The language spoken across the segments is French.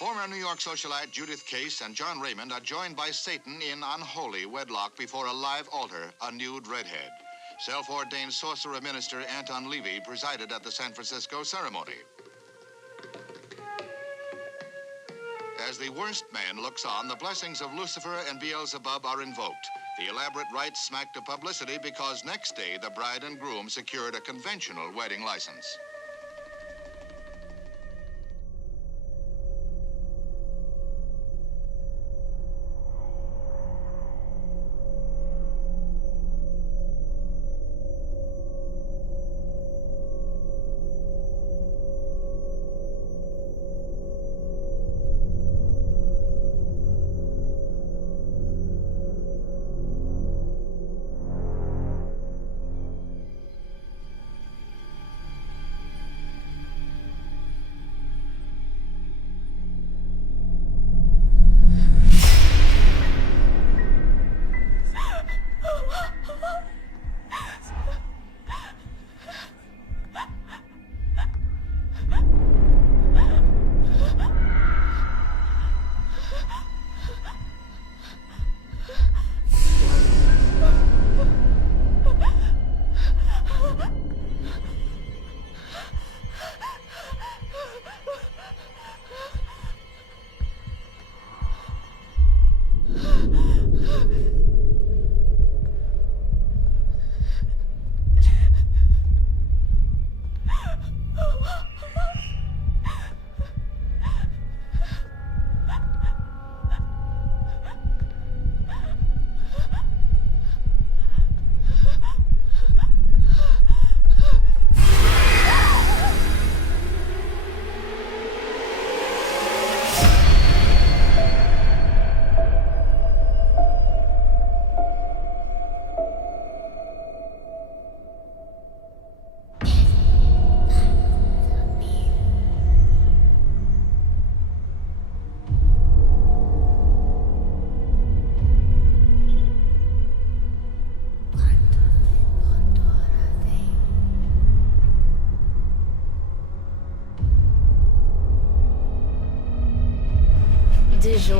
Former New York socialite Judith Case and John Raymond are joined by Satan in unholy wedlock before a live altar, a nude redhead. Self-ordained sorcerer minister Anton Levy presided at the San Francisco ceremony. As the worst man looks on, the blessings of Lucifer and Beelzebub are invoked. The elaborate rites smacked of publicity because next day the bride and groom secured a conventional wedding license.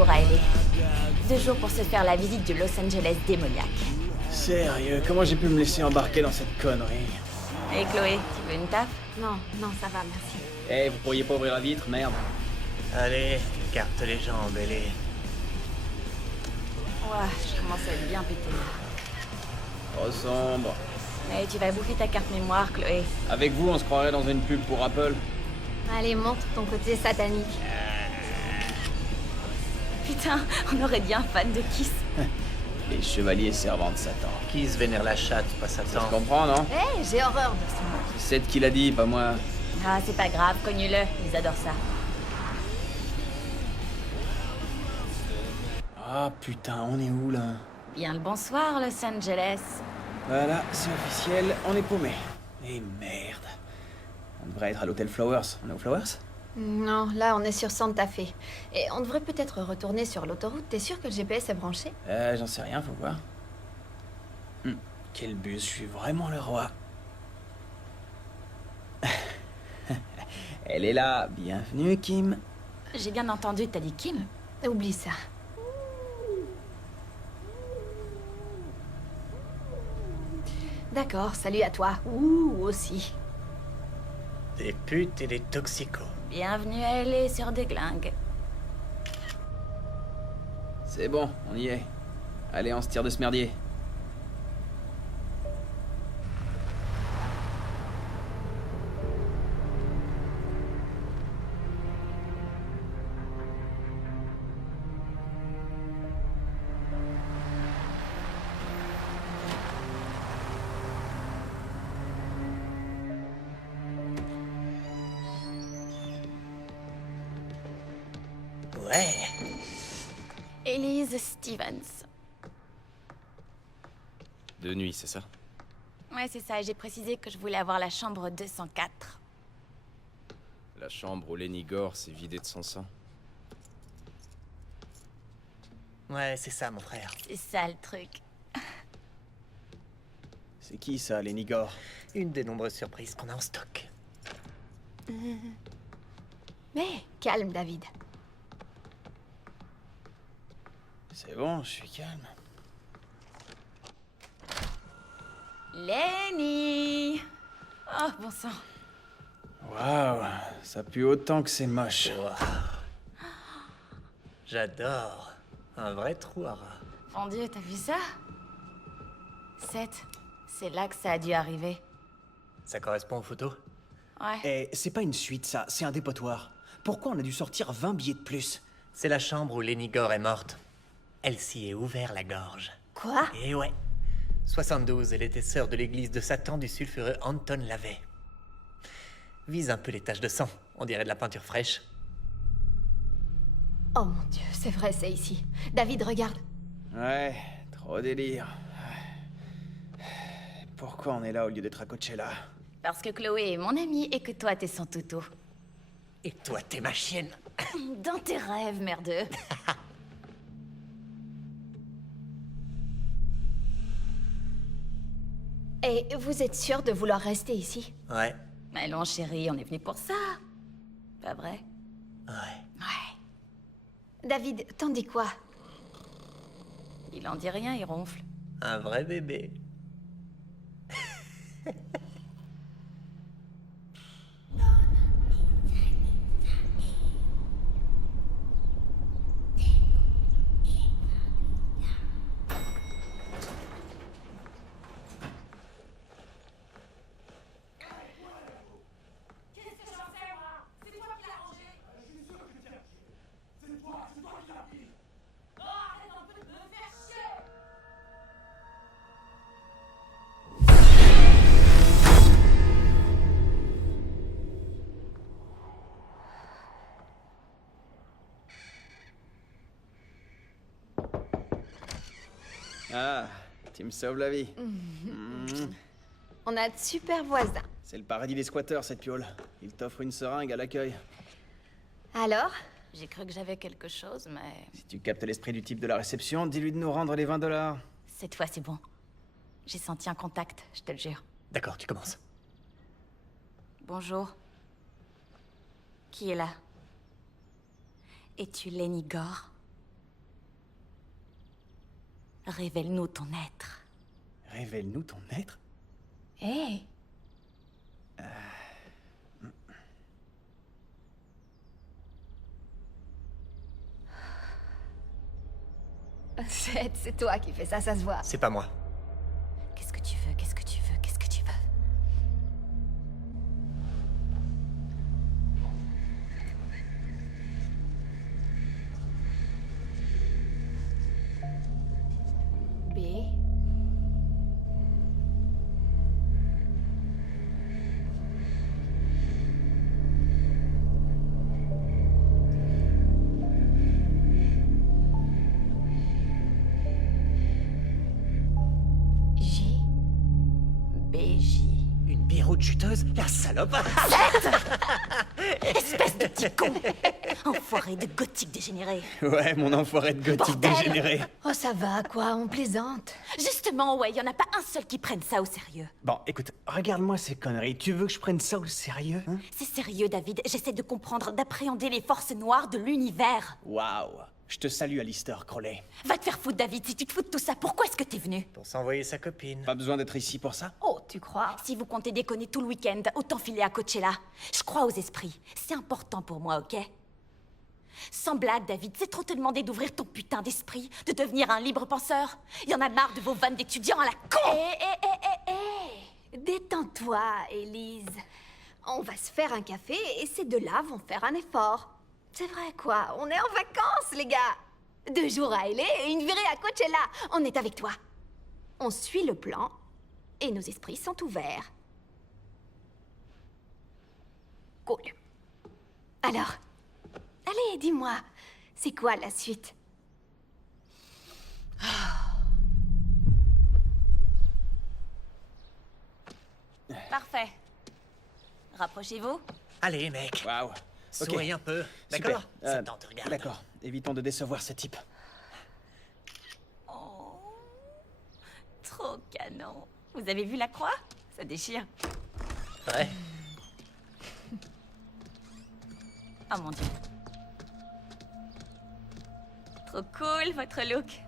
Riley. 2 jours pour se faire la visite du Los Angeles démoniaque. Sérieux, comment j'ai pu me laisser embarquer dans cette connerie? Et Chloé, tu veux une taf? Non, ça va, merci. Eh, vous pourriez pas ouvrir la vitre, merde. Allez, écarte les jambes, Ellie. Ouais, je commence à être bien pété. Oh, sombre. Mais tu vas bouffer ta carte mémoire, Chloé. Avec vous, on se croirait dans une pub pour Apple. Allez, montre ton côté satanique. Putain, on aurait dit un fan de Kiss. Les chevaliers servants de Satan. Kiss vénère la chatte, pas Satan. Tu comprends, non? Hé, j'ai horreur de ça. C'est Seth qui l'a dit, pas moi. Ah, c'est pas grave, cogne-le, ils adorent ça. Ah putain, on est où là? Bien le bonsoir, Los Angeles. Voilà, c'est officiel, on est paumé. Et merde. On devrait être à l'hôtel Flowers. On est au Flowers? Non, là on est sur Santa Fe. Et on devrait peut-être retourner sur l'autoroute. T'es sûr que le GPS est branché? J'en sais rien, faut voir. Quel bus, je suis vraiment le roi. Elle est là, bienvenue Kim. J'ai bien entendu, t'as dit Kim? Oublie ça. D'accord, salut à toi. Ouh, aussi. Des putes et des toxicos. Bienvenue à LA sur des glingues. C'est bon, on y est. Allez, on se tire de ce merdier. Ouais. Elise Stevens. De nuit, c'est ça? Ouais, c'est ça, j'ai précisé que je voulais avoir la chambre 204. La chambre où Lenny Gore s'est vidé de son sang. Ouais, c'est ça, mon frère. C'est ça le truc. C'est qui ça, Lenny Gore? Une des nombreuses surprises qu'on a en stock. Mais calme, David. C'est bon, je suis calme. Lenny! Oh, bon sang. Waouh, ça pue autant que c'est moche. Waouh. J'adore. Un vrai trou à rats. Mon Dieu, t'as vu ça? Seth, c'est là que ça a dû arriver. Ça correspond aux photos? Ouais. Eh, c'est pas une suite, ça, c'est un dépotoir. Pourquoi on a dû sortir 20 billets de plus? C'est la chambre où Lenny Gore est morte. Elle s'y est ouvert la gorge. Quoi? Et ouais. 72, elle était sœur de l'église de Satan du sulfureux Anton LaVey. Vise un peu les taches de sang, on dirait de la peinture fraîche. Oh mon Dieu, c'est vrai, c'est ici. David, regarde. Ouais, trop délire. Pourquoi on est là au lieu d'être à Coachella? Parce que Chloé est mon amie et que toi, t'es son toutou. Et toi, t'es ma chienne. Dans tes rêves, merdeux. Et vous êtes sûr de vouloir rester ici? Ouais, Mais non, chérie, on est venu pour ça. Pas vrai? ouais. Ouais. David, t'en dis quoi? Il en dit rien, il ronfle. Un vrai bébé. Ah, tu me sauves la vie. On a de super voisins. C'est le paradis des squatteurs, cette piole. Il t'offre une seringue à l'accueil. Alors? J'ai cru que j'avais quelque chose, mais Si tu captes l'esprit du type de la réception, dis-lui de nous rendre les 20 $. cette fois, c'est bon. J'ai senti un contact, je te le jure. D'accord, tu commences. Bonjour. Qui est là? Es-tu Lenny Gore? Révèle-nous ton être. Révèle-nous ton être. Hé! C'est toi qui fais ça se voit. C'est pas moi. Qu'est-ce que tu veux? Qu'est-ce que tu veux? Qu'est-ce que tu veux? B. J. BJ. Une biroute juteuse? La salope. Espèce de petit con! Enfoiré de gothique dégénéré. Ouais, mon enfoiré de gothique Bordel. dégénéré. Oh, ça va, quoi, on plaisante. Justement, ouais, y en a pas un seul qui prenne ça au sérieux. Bon, écoute, regarde-moi ces conneries. Tu veux que je prenne ça au sérieux, hein? C'est sérieux, David. J'essaie de comprendre, d'appréhender les forces noires de l'univers. Waouh. Je te salue, Alistair Crowley. Va te faire foutre, David. Si tu te fous de tout ça, pourquoi est-ce que t'es venu? Pour s'envoyer sa copine. Pas besoin d'être ici pour ça? Oh, tu crois? Si vous comptez déconner tout le week-end, autant filer à Coachella. Je crois aux esprits. C'est important pour moi, ok? Sans blague, David, c'est trop te demander d'ouvrir ton putain d'esprit, de devenir un libre penseur. Y en a marre de vos vannes d'étudiants à la con! Détends-toi, Élise. On va se faire un café et ces deux-là vont faire un effort. C'est vrai, quoi. On est en vacances, les gars. 2 jours à LA et une virée à Coachella. On est avec toi. On suit le plan et nos esprits sont ouverts. Cool. Alors, allez, dis-moi, c'est quoi la suite? Parfait. Rapprochez-vous. Allez, mec. Waouh. Ok. Souris un peu. Super. D'accord? Satan te regarde. D'accord. Évitons de décevoir ce type. Oh, trop canon. Vous avez vu la croix? Ça déchire. Ouais. Oh mon Dieu. Trop cool, votre look.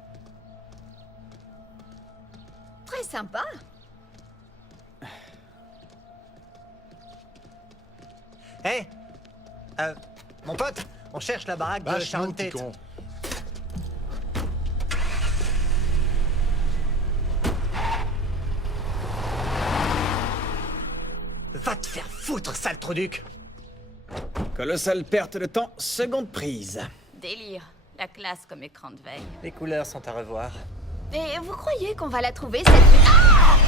Très sympa. Hé mon pote, on cherche la baraque de Sharon Tate. Va te faire foutre, sale truc. Colossale perte de temps, seconde prise. Délire. La classe comme écran de veille. Les couleurs sont à revoir. Et vous croyez qu'on va la trouver, cette... Ah!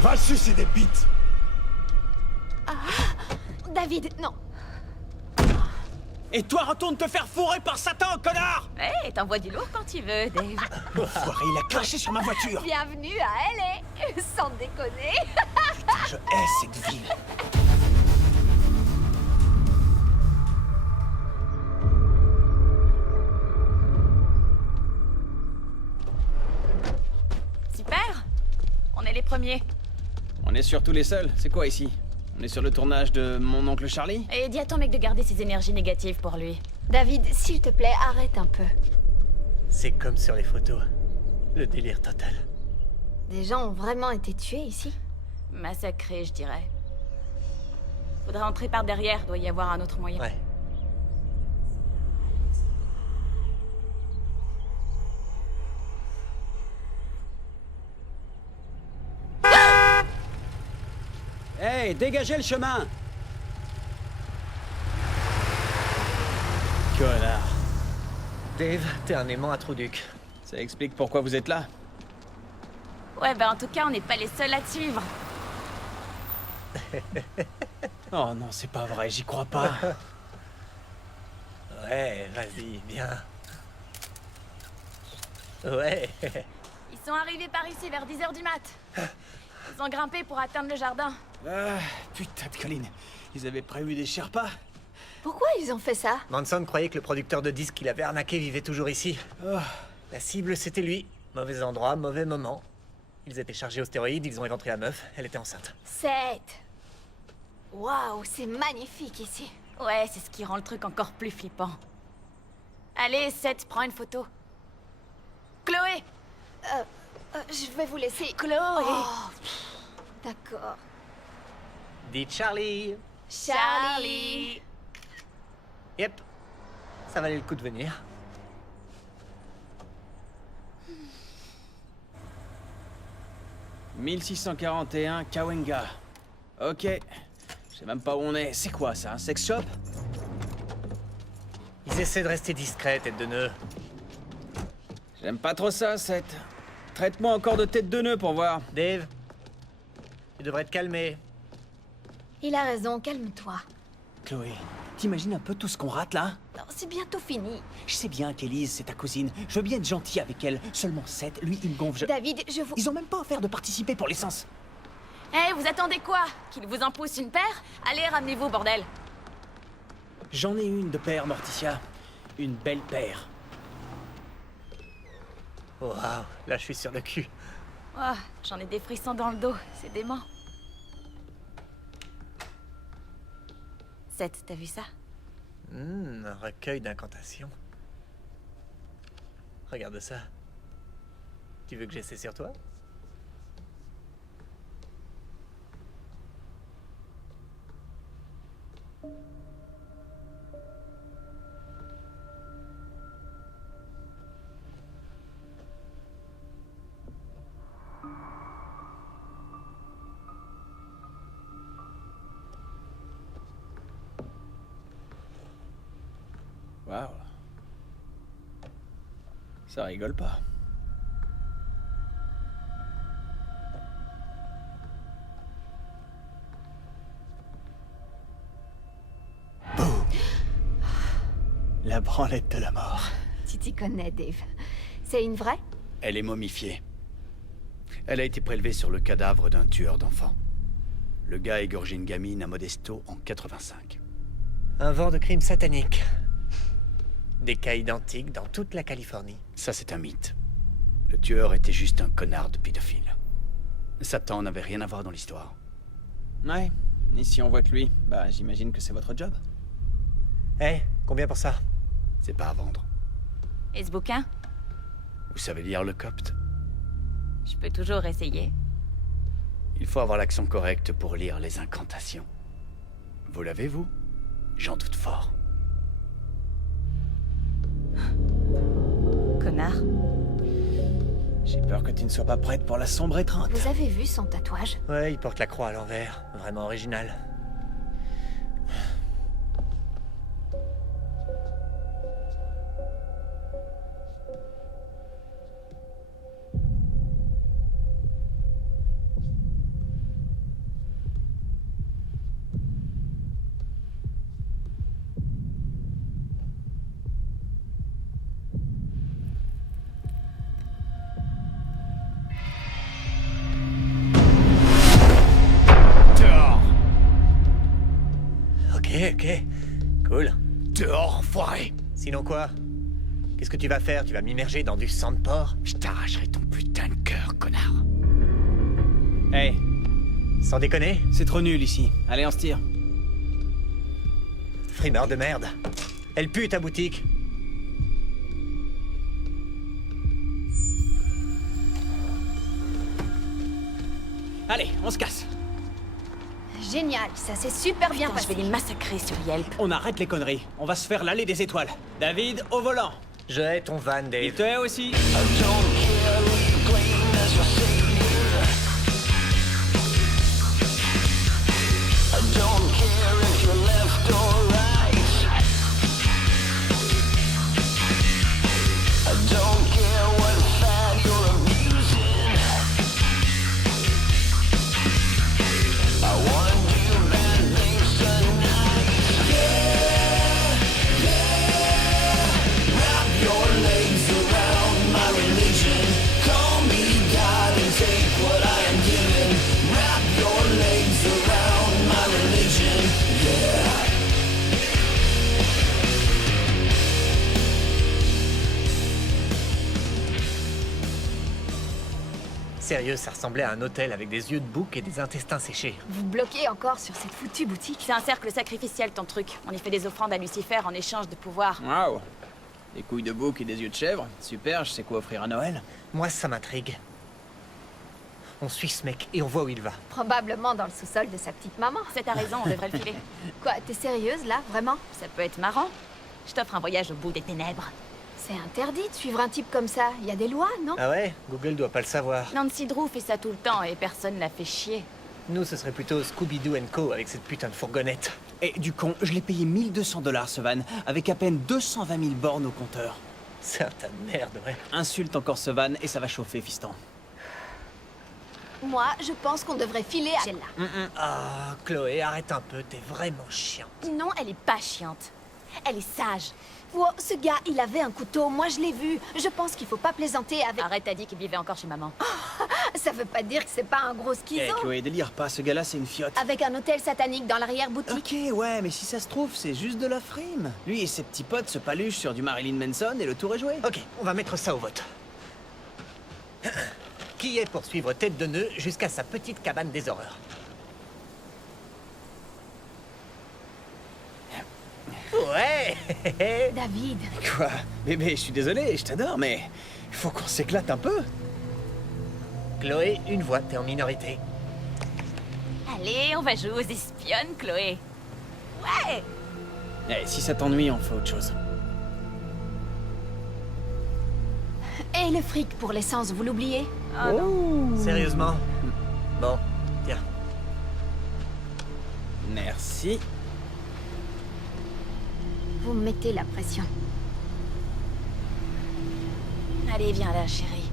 Va sucer des bites! David, non. Et toi, retourne te faire fourrer par Satan, connard! Hé, t'envoies du lourd quand tu veux, Dave. L'enfoiré, il a craché sur ma voiture! Bienvenue à LA, sans déconner. Je hais cette ville. Super. On est les premiers. On est surtout les seuls. C'est quoi ici? On est sur le tournage de Mon oncle Charlie? Et dis à ton mec de garder ses énergies négatives pour lui. David, s'il te plaît, arrête un peu. C'est comme sur les photos. Le délire total. Des gens ont vraiment été tués ici. Massacré, je dirais. Faudrait entrer par derrière, doit y avoir un autre moyen. Ouais. Hey, dégagez le chemin! Connard. Dave, t'es un aimant à Trouduc. Ça explique pourquoi vous êtes là. Ouais, bah en tout cas, on n'est pas les seuls à te suivre. Oh non, c'est pas vrai, j'y crois pas. Ouais, vas-y, viens. Ouais. Ils sont arrivés par ici vers 10h du mat. Ils ont grimpé pour atteindre le jardin. Ah, putain de colline. Ils avaient prévu des Sherpas? Pourquoi ils ont fait ça? Manson croyait que le producteur de disques qu'il avait arnaqué vivait toujours ici. Oh. La cible, c'était lui. Mauvais endroit, mauvais moment. Ils étaient chargés aux stéroïdes, ils ont éventré la meuf, elle était enceinte. Seth. Waouh, c'est magnifique ici. Ouais, c'est ce qui rend le truc encore plus flippant. Allez, Seth, prends une photo. Chloé! Je vais vous laisser. Chloé! Oh, d'accord. Dites Charlie. Charlie! Yep. Ça valait le coup de venir. « 1641 Cahuenga. Ok. Je sais même pas où on est. C'est quoi ça, un sex shop? Ils essaient de rester discrets, tête de nœud. J'aime pas trop ça, Seth. Traite-moi encore de tête de nœud pour voir. Dave, tu devrais te calmer. Il a raison, calme-toi. Chloé, t'imagines un peu tout ce qu'on rate là? Non, c'est bientôt fini. Je sais bien qu'Élise, c'est ta cousine. Je veux bien être gentil avec elle. Seulement Seth, lui, il me gonfle. David, je vous... Ils ont même pas offert de participer pour l'essence. Eh, vous attendez quoi? Qu'il vous en pousse une paire? Allez, ramenez-vous, bordel! J'en ai une de paire, Morticia. Une belle paire. Waouh, là je suis sur le cul. Oh, j'en ai des frissons dans le dos, c'est dément. Seth, t'as vu ça? Un recueil d'incantations. Regarde ça. Tu veux que j'essaie sur toi? Waouh. Ça rigole pas. Boum. La branlette de la mort. Tu t'y connais, Dave. C'est une vraie? Elle est momifiée. Elle a été prélevée sur le cadavre d'un tueur d'enfants. Le gars a égorgé une gamine à Modesto en 85. Un vent de crime satanique. Des cas identiques dans toute la Californie. Ça, c'est un mythe. Le tueur était juste un connard de pédophile. Satan n'avait rien à voir dans l'histoire. Ouais. Et si on voit que lui, bah j'imagine que c'est votre job. Eh, combien pour ça? C'est pas à vendre. Et ce bouquin? Vous savez lire le copte? Je peux toujours essayer. Il faut avoir l'accent correct pour lire les incantations. Vous l'avez, vous? J'en doute fort. Connard. J'ai peur que tu ne sois pas prête pour la sombre étreinte. Vous avez vu son tatouage? Ouais, il porte la croix à l'envers. Vraiment original. Dehors! Ok. Cool. Dehors, enfoiré! Sinon quoi? Qu'est-ce que tu vas faire? Tu vas m'immerger dans du sang de porc? Je t'arracherai ton putain de cœur, connard. Hey, Sans déconner? c'est trop nul ici. Allez, on se tire. Frimeur de merde. Elle pue ta boutique. Allez, on se casse. Génial, ça s'est super bien Putain, je passé. vais les massacrer sur Yelp. On arrête les conneries. On va se faire l'allée des étoiles. David, au volant. Je hais ton van, Il Dave. te hait aussi. Sérieux, ça ressemblait à un hôtel avec des yeux de bouc et des intestins séchés. Vous bloquez encore sur cette foutue boutique. C'est un cercle sacrificiel, ton truc. On y fait des offrandes à Lucifer en échange de pouvoir. Waouh. Des couilles de bouc et des yeux de chèvre. Super, je sais quoi offrir à Noël. Moi, ça m'intrigue. On suit ce mec et on voit où il va. Probablement dans le sous-sol de sa petite maman. C'est ta raison, on devrait le filer. Quoi, t'es sérieuse là, vraiment? Ça peut être marrant. Je t'offre un voyage au bout des ténèbres. C'est interdit de suivre un type comme ça. Il y a des lois, non? Ah ouais? Google doit pas le savoir. Nancy Drew fait ça tout le temps et personne l'a fait chier. Nous, ce serait plutôt Scooby-Doo Co. avec cette putain de fourgonnette. Et du con, je l'ai payé 1200 $ ce van, avec à peine 220 000 bornes au compteur. C'est un tas de merde, ouais. Insulte encore ce van et ça va chauffer, fiston. Moi, je pense qu'on devrait filer à Angela. Ah, Chloé, arrête un peu, t'es vraiment chiant. Non, elle est pas chiante. Elle est sage. Wow, ce gars, il avait un couteau, moi je l'ai vu. Je pense qu'il faut pas plaisanter avec... Arrête, t'as dit qu'il vivait encore chez maman. Ça veut pas dire que c'est pas un gros Eh, schizo. Chloé, délire pas, ce gars-là, c'est une fiotte. Avec un hôtel satanique dans l'arrière-boutique. Ok, ouais, mais si ça se trouve, c'est juste de la frime. Lui et ses petits potes se paluchent sur du Marilyn Manson et le tour est joué. Ok, on va mettre ça au vote. Qui est pour suivre tête de nœud jusqu'à sa petite cabane des horreurs? Ouais. David, Quoi? Bébé, je suis désolé, je t'adore, mais il faut qu'on s'éclate un peu. Chloé, une voix, t'es en minorité. Allez, on va jouer aux espionnes, Chloé. Ouais. Eh, si ça t'ennuie, on fait autre chose. et le fric pour l'essence, vous l'oubliez? Sérieusement? Bon, tiens. Merci. Vous me mettez la pression. Allez, viens là, chérie.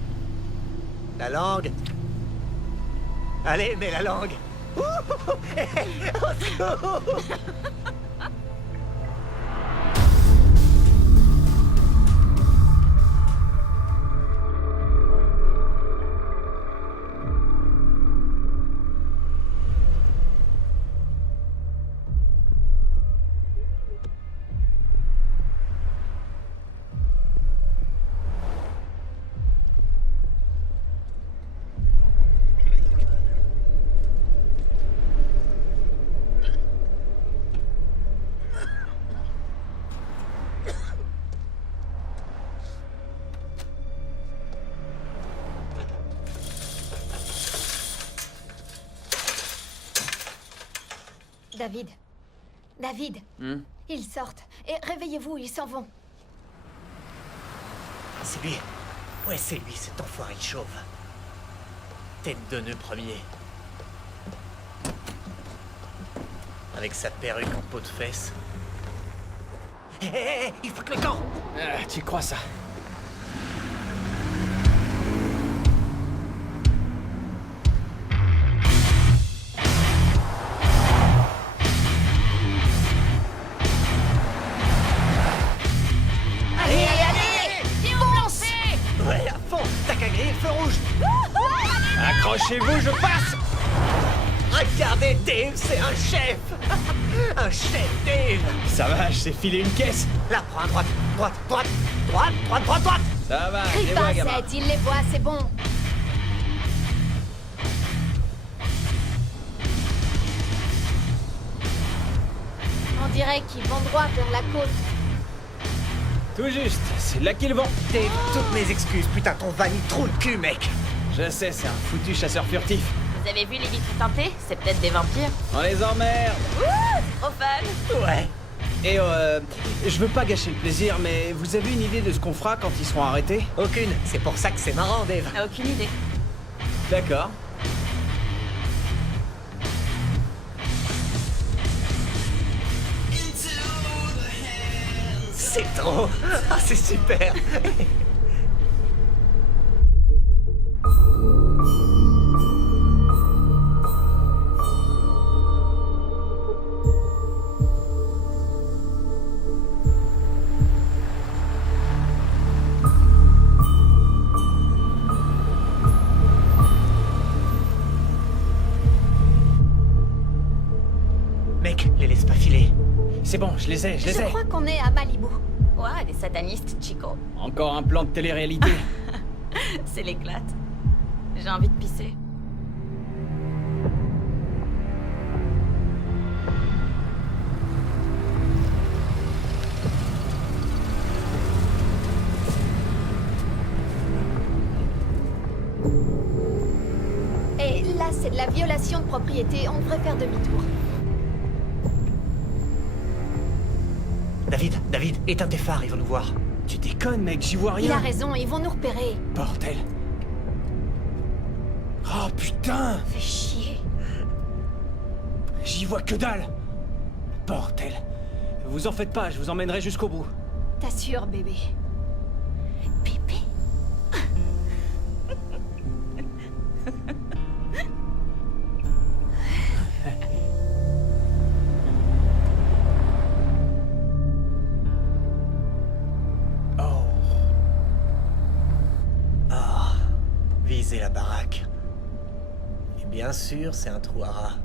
La langue. Allez, mets la langue. David. David. Ils sortent. Et réveillez-vous, ils s'en vont. C'est lui. Ouais, c'est lui, cet enfoiré de chauve. Tête de nœud premier. Avec sa perruque en peau de fesse. Hé, il faut que le camp. Ah, tu crois ça? Ouais, à fond. T'as qu'à griller le feu rouge. Accrochez-vous, je passe! Regardez, Dave, c'est un chef. Un chef, Dave. Ça va, je t'ai filé une caisse. Là, prends à droite, droite, droite, droite, droite, droite, droite. Ça va, Crie les pas, vois, gamin. Seth, il les voit, c'est bon. On dirait qu'ils vont droit vers la côte. Tout juste, c'est là qu'ils vont. Dave, toutes mes excuses. Putain, ton van, il trouve le cul, mec. Je sais, c'est un foutu chasseur furtif. Vous avez vu les vitres teintées? C'est peut-être des vampires. On les emmerde. Trop fun. Ouais. Et je veux pas gâcher le plaisir, mais vous avez une idée de ce qu'on fera quand ils seront arrêtés? Aucune. C'est pour ça que c'est marrant, Dave. Aucune idée. D'accord. C'est trop. Ah, c'est super. Mec, les laisse pas filer. C'est bon, je les ai. Je crois qu'on est à Malibu. Ouais, des satanistes, Chico. Encore un plan de télé-réalité. C'est l'éclate. J'ai envie de pisser. Et là, c'est de la violation de propriété. On devrait faire demi-tour. David, éteins tes phares, ils vont nous voir. Tu déconnes, mec, j'y vois Il a rien. raison, ils vont nous repérer. Bordel. Oh putain, Fais chier. j'y vois que dalle. Bordel. Vous en faites pas, je vous emmènerai jusqu'au bout. T'assures, bébé. Bébé. Viser la baraque. Et bien sûr, c'est un trou à rats.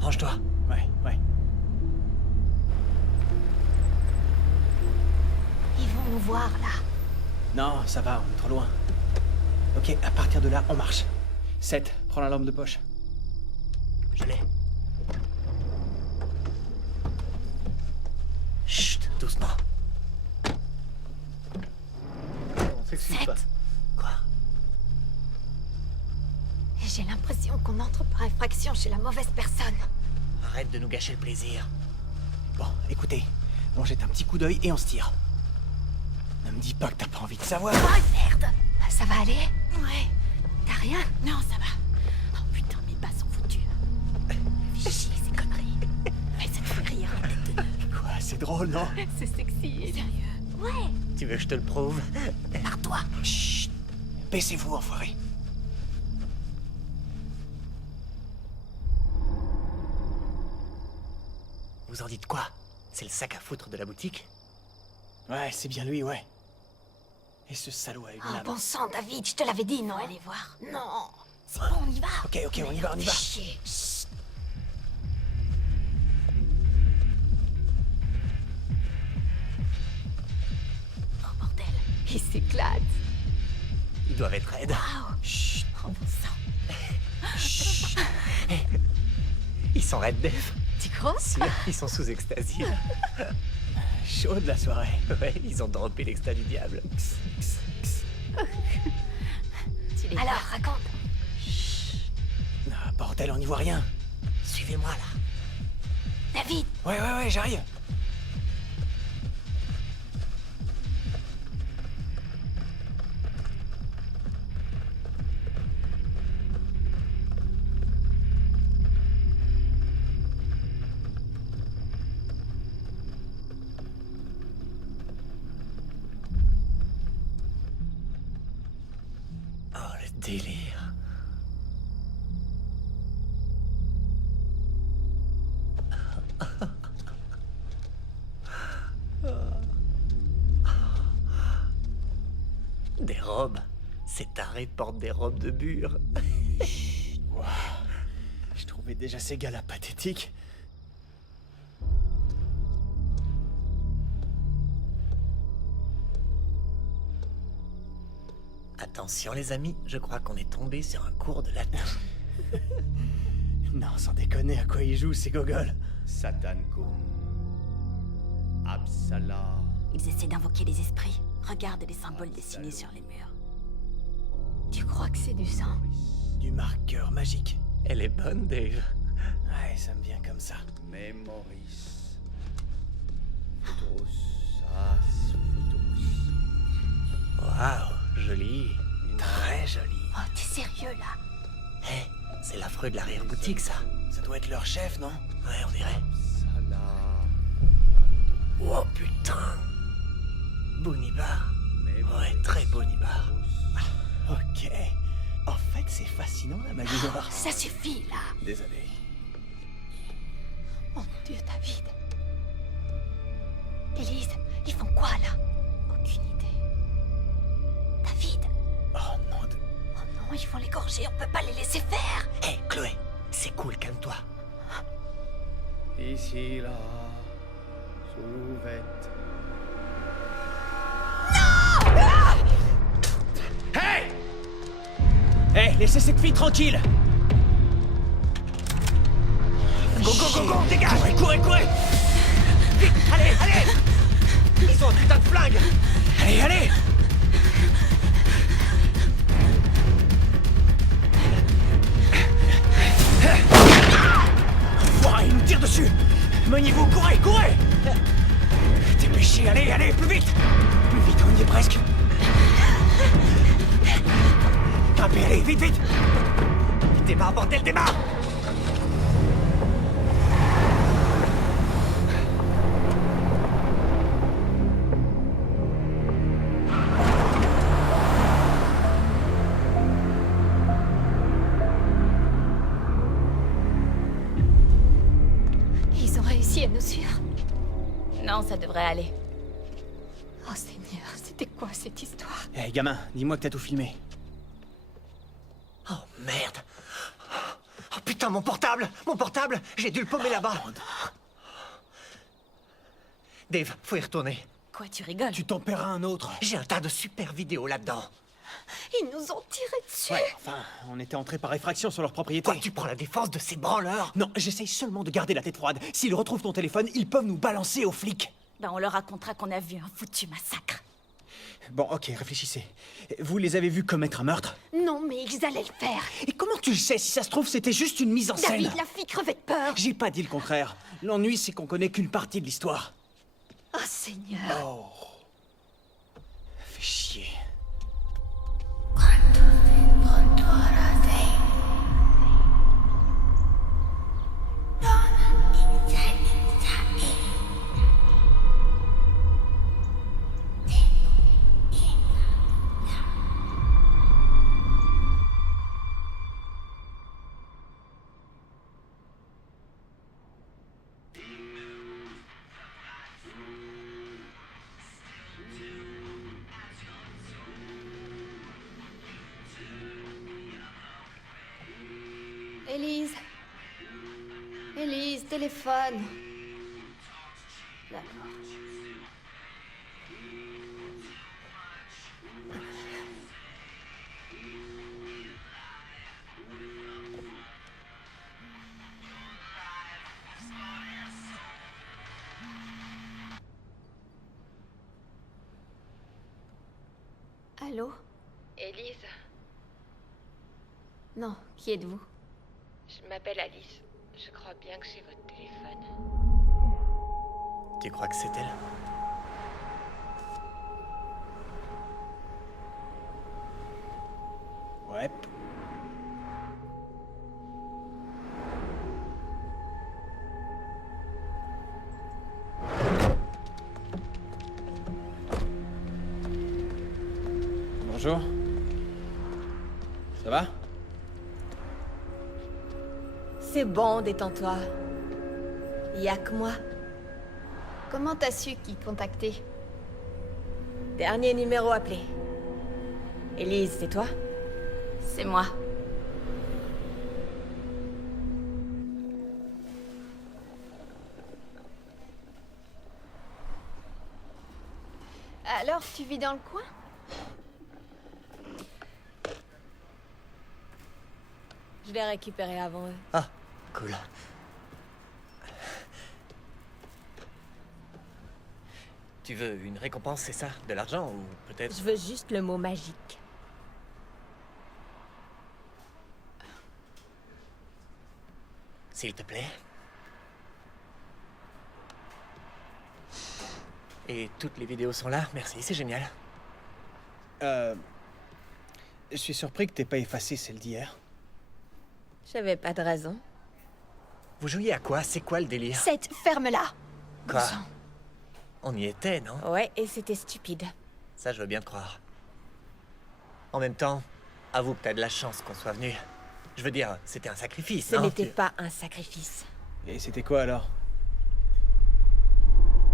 Range-toi. Ouais. Ils vont nous voir, là. Non, ça va, on est trop loin. Ok, à partir de là, on marche. 7, prends la lampe de poche. Je l'ai. Chut, doucement. On s'excuse pas. Quoi? J'ai l'impression qu'on entre par effraction chez la mauvaise personne. Arrête de nous gâcher le plaisir. Bon, écoutez, on jette un petit coup d'œil et on se tire. Ne me dis pas que t'as pas envie de savoir. Oh merde. Ça va aller? Ouais. T'as rien? Non, ça va. Oh putain, mes bas sont foutus. Fais chier ces conneries. Mais ça te fait rire, la tête de nœud. Quoi, c'est drôle, non? C'est sexy. Sérieux. Ouais. Tu veux que je te le prouve? Par toi. Chut. Baissez-vous, enfoiré. Vous en dites quoi? C'est le sac à foutre de la boutique? Ouais, c'est bien lui, ouais. Et ce salaud avec une Oh lame. bon sang, David, je te l'avais dit, non? Allez voir. Non. C'est bon, on y va. Ok, on y va, on y va. Fais chier. Chut. Oh bordel. Il s'éclate. Ils doivent être raides. Chut. Oh bon sang. Chut. Ils sont raides, Dave. Tu crois? Si, ils sont sous ecstasy. Chaud de la soirée. Ouais, ils ont droppé l'exta du diable. Tu les Alors, raconte. Ah, bordel, on n'y voit rien. Suivez-moi, là. David, Ouais, j'arrive. Oh, le délire. Des robes. Ces tarés portent des robes de bure. Je trouvais déjà ces gars-là pathétiques. Attention les amis, je crois qu'on est tombé sur un cours de latin. Non, sans déconner, à quoi ils jouent ces gogoles? Satancum. Absala. Ils essaient d'invoquer les esprits. Regarde les symboles dessinés sur les murs. tu crois que c'est du sang? Du marqueur magique. Elle est bonne, Dave. Ouais, ça me vient comme ça. Memoris. Futurus. As futurus. Waouh, joli. Très joli. Oh, t'es sérieux, là? Hé, c'est l'affreux de l'arrière-boutique, ça. Ça doit être leur chef, non? Ouais, on dirait. Absala. Oh putain. Bonibar. Ouais, très Bonibar. Ok. En fait, c'est fascinant, la magie noire. Ça suffit, là. Désolé. Mon Dieu, David. Élise, ils font quoi, là? Aucune idée. David. Oh, mon Dieu. Oh non, ils vont l'égorger, on peut pas les laisser faire. Hé, Chloé, c'est cool, calme-toi. Ici, là. Souvette. Hé, laissez cette fille tranquille. Go, go, go, go, dégage! Courez. Vite, allez, allez! Ils ont un putain de flingue! Allez. Ouah, il nous tire dessus. Maniez-vous, courez. Dépêchez, allez, plus vite. Plus vite, on y est presque. Grimpez, allez, vite. Démarre, bordel, démarre! Ils ont réussi à nous suivre. Non, ça devrait aller. Oh Seigneur, c'était quoi cette histoire? Hé, gamin, dis-moi que t'as tout filmé. Oh merde! Oh putain, mon portable! Mon portable! J'ai dû le paumer là-bas! Dave, faut y retourner. Quoi, tu rigoles? Tu t'en paieras un autre. J'ai un tas de super vidéos là-dedans. Ils nous ont tiré dessus. Ouais, enfin, on était entrés par effraction sur leur propriété. Quoi, tu prends la défense de ces branleurs? Non, j'essaye seulement de garder la tête froide. S'ils retrouvent ton téléphone, ils peuvent nous balancer aux flics. Ben, on leur racontera qu'on a vu un foutu massacre. Bon, ok, réfléchissez. Vous les avez vus commettre un meurtre? Non, mais ils allaient le faire. Et comment tu le sais? Si ça se trouve, c'était juste une mise en scène. David, la fille crevait de peur. J'ai pas dit le contraire. L'ennui, c'est qu'on connaît qu'une partie de l'histoire. Oh Seigneur. Oh. Fais chier. Élise. Élise, téléphone. D'accord. Allô? Élise, Non, qui êtes-vous? je m'appelle Alice. Je crois bien que c'est votre téléphone. Tu crois que c'est elle? Ouais. Bonjour. Ça va? C'est bon, détends-toi. Y'a que moi. Comment t'as su qui contacter? Dernier numéro appelé. Élise, c'est toi? C'est moi. Alors, tu vis dans le coin? Je l'ai récupéré avant eux. Ah, cool. Tu veux une récompense, c'est ça? De l'argent ou peut-être... Je veux juste le mot magique. S'il te plaît. Et toutes les vidéos sont là, merci, c'est génial. Je suis surpris que t'aies pas effacé celle d'hier. J'avais pas de raison. Vous jouiez à quoi? C'est quoi le délire? Seth, ferme-la! Quoi? On y était, non? Ouais, et c'était stupide. Ça, je veux bien te croire. En même temps, avoue que t'as de la chance qu'on soit venu. Je veux dire, c'était un sacrifice, Ce non? n'était pas un sacrifice. Et c'était quoi alors?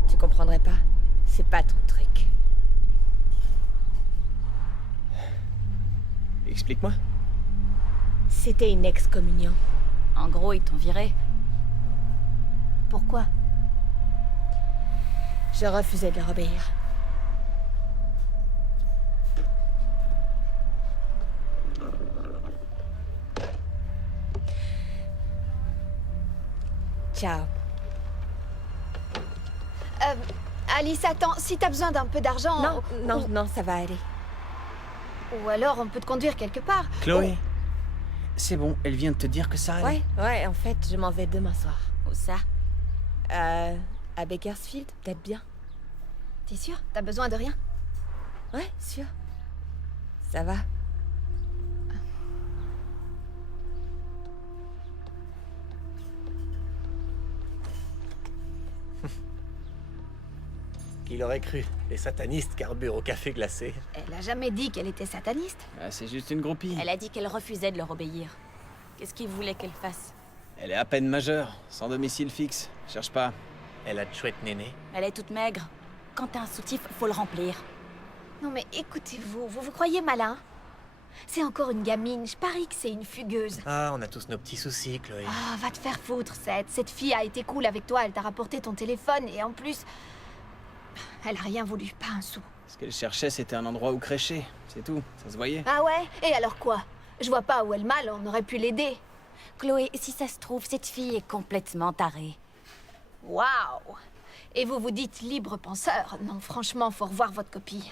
Tu comprendrais pas. C'est pas ton truc. Explique-moi. C'était une excommunion. En gros, ils t'ont viré. Pourquoi? Je refusais de leur obéir. Ciao. Alice, attends, si t'as besoin d'un peu d'argent... Non, non, non, ça va aller. Ou alors on peut te conduire quelque part. Chloé. C'est bon, elle vient de te dire que ça allait. Ouais, en fait, je m'en vais demain soir. Où ça? À Bakersfield, peut-être bien. T'es sûr? T'as besoin de rien? Ouais, sûr. Ça va. Qui l'aurait cru? Les satanistes carburent au café glacé. Elle a jamais dit qu'elle était sataniste. Ah, c'est juste une groupie. Elle a dit qu'elle refusait de leur obéir. Qu'est-ce qu'ils voulaient qu'elle fasse? Elle est à peine majeure, sans domicile fixe. Cherche pas. Elle a de chouettes nénés. Elle est toute maigre. Quand t'as un soutif, faut le remplir. Non mais écoutez-vous, vous vous croyez malin? C'est encore une gamine, je parie que c'est une fugueuse. Ah, on a tous nos petits soucis, Chloé. Ah, va te faire foutre, Seth. Cette fille a été cool avec toi, elle t'a rapporté ton téléphone et en plus... Elle a rien voulu, pas un sou. Ce qu'elle cherchait, c'était un endroit où crécher. C'est tout, ça se voyait. Ah ouais? Et alors quoi? Je vois pas où est le mal, on aurait pu l'aider. Chloé, si ça se trouve, cette fille est complètement tarée. Waouh! Et vous vous dites libre penseur? Non, franchement, faut revoir votre copie.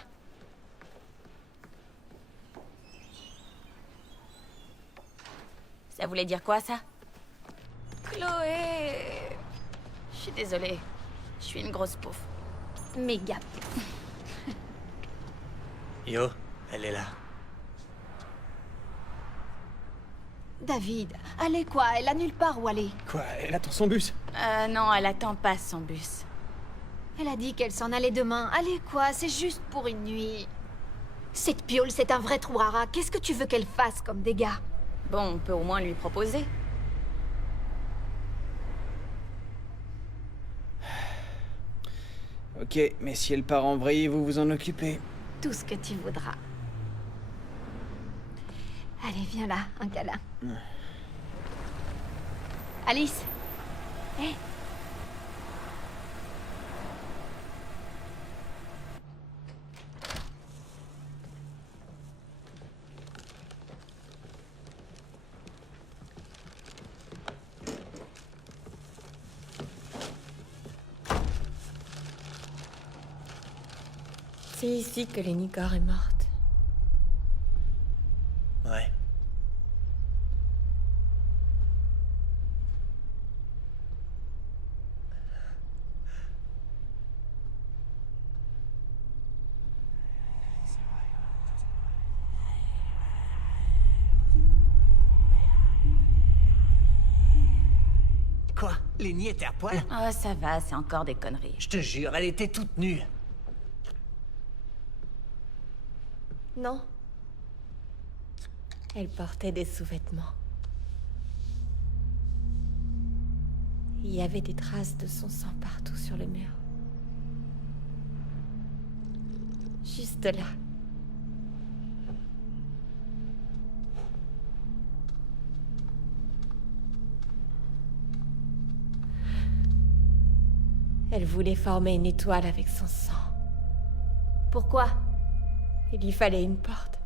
Ça voulait dire quoi, ça? Chloé... Je suis désolée. Je suis une grosse pouffe. Méga. Yo, elle est là. David, allez quoi? Elle a nulle part où aller. Quoi? Elle attend son bus? Non, elle attend pas son bus. Elle a dit qu'elle s'en allait demain. Allez quoi? C'est juste pour une nuit. Cette piole, c'est un vrai trou rara. Qu'est-ce que tu veux qu'elle fasse comme dégâts? Bon, on peut au moins lui proposer. Ok, mais si elle part en vrille, vous vous en occupez. Tout ce que tu voudras. Allez, viens là, un câlin. Alice. Hé. C'est ici que Lenny Gore est morte. Ouais. Lenny était à poil? Oh, ça va, c'est encore des conneries. Je te jure, elle était toute nue. Non. Elle portait des sous-vêtements. Il y avait des traces de son sang partout sur le mur. Juste là. Elle voulait former une étoile avec son sang. Pourquoi? Il lui fallait une porte.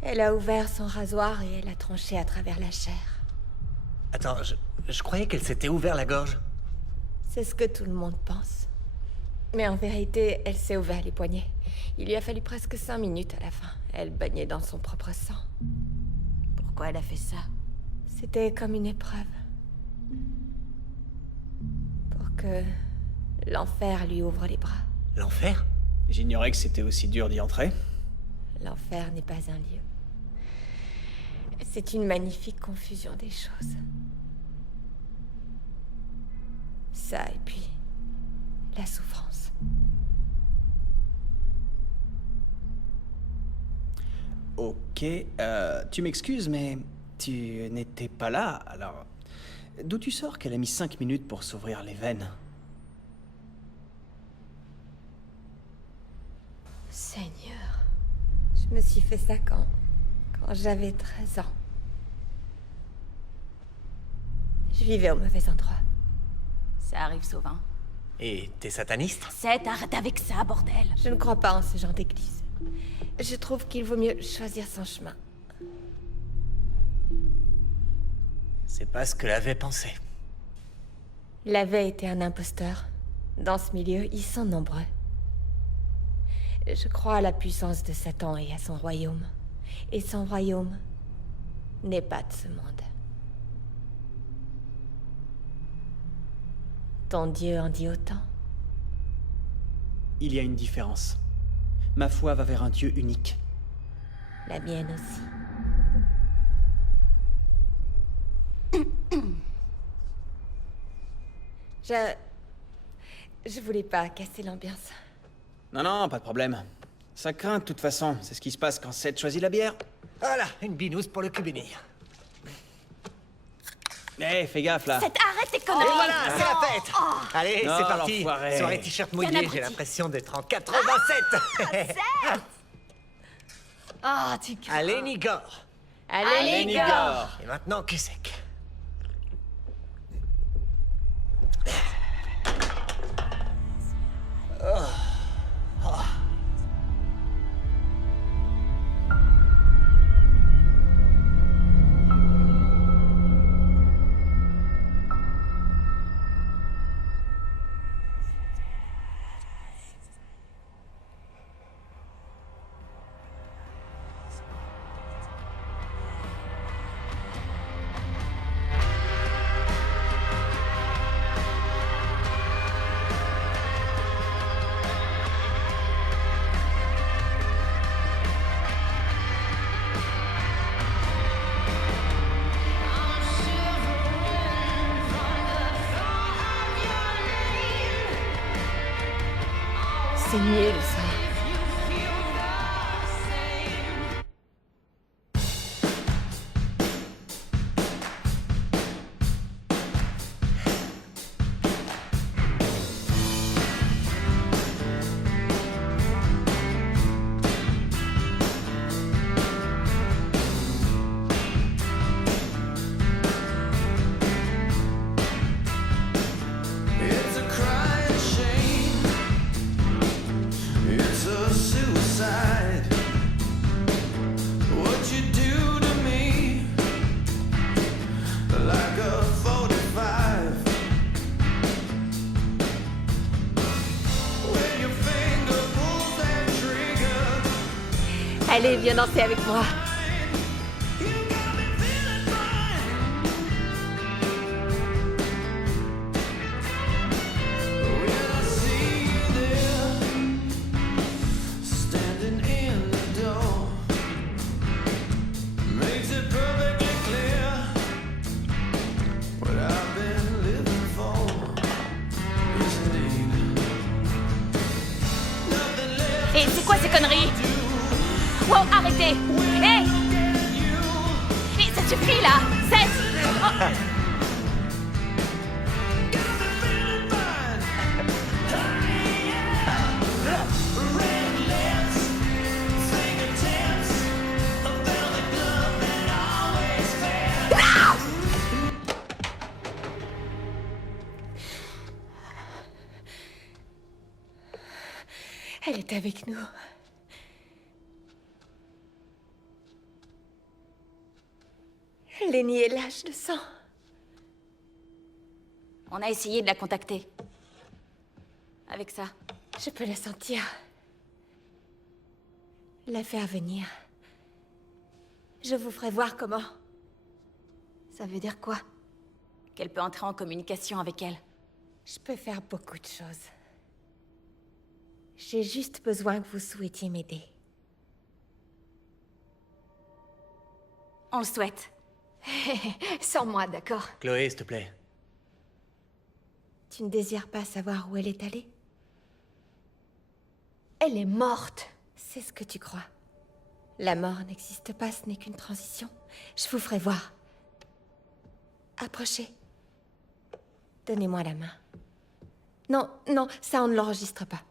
Elle a ouvert son rasoir et elle a tranché à travers la chair. Attends, je croyais qu'elle s'était ouvert la gorge. C'est ce que tout le monde pense. Mais en vérité, elle s'est ouvert les poignets. Il lui a fallu presque 5 minutes à la fin. Elle baignait dans son propre sang. Pourquoi elle a fait ça? C'était comme une épreuve. Pour que l'enfer lui ouvre les bras. L'enfer? J'ignorais que c'était aussi dur d'y entrer. L'enfer n'est pas un lieu. C'est une magnifique confusion des choses. Ça et puis la souffrance. Ok, tu m'excuses, mais tu n'étais pas là, alors... D'où tu sors qu'elle a mis 5 minutes pour s'ouvrir les veines? Seigneur, je me suis fait ça quand j'avais 13 ans. Je vivais au mauvais endroit. Ça arrive souvent. Et t'es sataniste? Seth, arrête avec ça, bordel. Je ne crois pas en ce genre d'église. Je trouve qu'il vaut mieux choisir son chemin. C'est pas ce que l'avait pensé. L'avait été un imposteur. Dans ce milieu, ils sont nombreux. Je crois à la puissance de Satan et à son royaume. Et son royaume n'est pas de ce monde. Ton Dieu en dit autant. Il y a une différence. Ma foi va vers un Dieu unique. La mienne aussi. Je voulais pas casser l'ambiance. Non, non, pas de problème. Ça craint de toute façon, c'est ce qui se passe quand Seth choisit la bière. Voilà, une binouse pour le cul béni. Eh, fais gaffe là. Seth, arrête tes Et conneries. voilà, c'est la fête. Allez, Non, c'est parti. l'enfoiré. Soirée t-shirt Bien mouillé, abruti. j'ai l'impression d'être en 87. Ah, tu crains. Allez, Nigor. Allez, les gars. Et maintenant, cul sec. C'est nul, ça. It's a crying shame. It's a suicide. What you do to me, like a 45. When your finger pulls that trigger, Allez, viens danser avec moi. you got me feeling fine. When I see you there, standing in the door, makes it perfectly clear quoi ces conneries? Wow, arrêtez! Hé! Mais ça suffit là! Cesse! Oh. Elle est avec nous. Lenny est lâche de sang. On a essayé de la contacter. Avec ça. Je peux la sentir. La faire venir. Je vous ferai voir comment. Ça veut dire quoi? Qu'elle peut entrer en communication avec elle. Je peux faire beaucoup de choses. J'ai juste besoin que vous souhaitiez m'aider. On le souhaite. Sans moi, d'accord? Chloé, s'il te plaît. Tu ne désires pas savoir où elle est allée? Elle est morte. C'est ce que tu crois. La mort n'existe pas, ce n'est qu'une transition. Je vous ferai voir. Approchez. Donnez-moi la main. Non, non, ça on ne l'enregistre pas.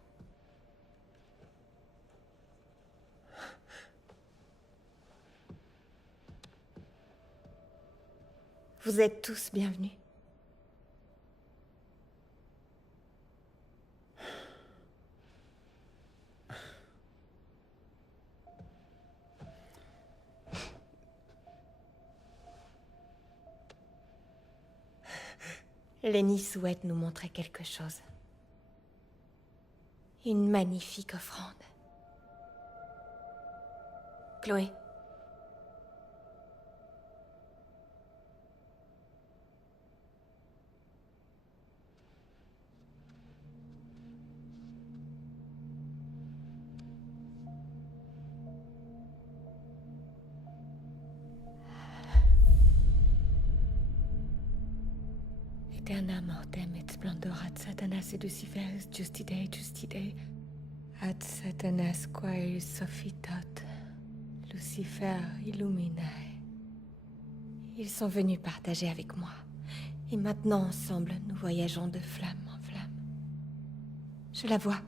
Vous êtes tous bienvenus. Lenny souhaite nous montrer quelque chose. Une magnifique offrande. Chloé. Aeternam mortem et splendor ad Satanas et Luciferis justitiae ad Satanas quae soffitat Lucifer illuminae. Ils sont venus partager avec moi. Et maintenant, ensemble, nous voyageons de flamme en flamme. Je la vois.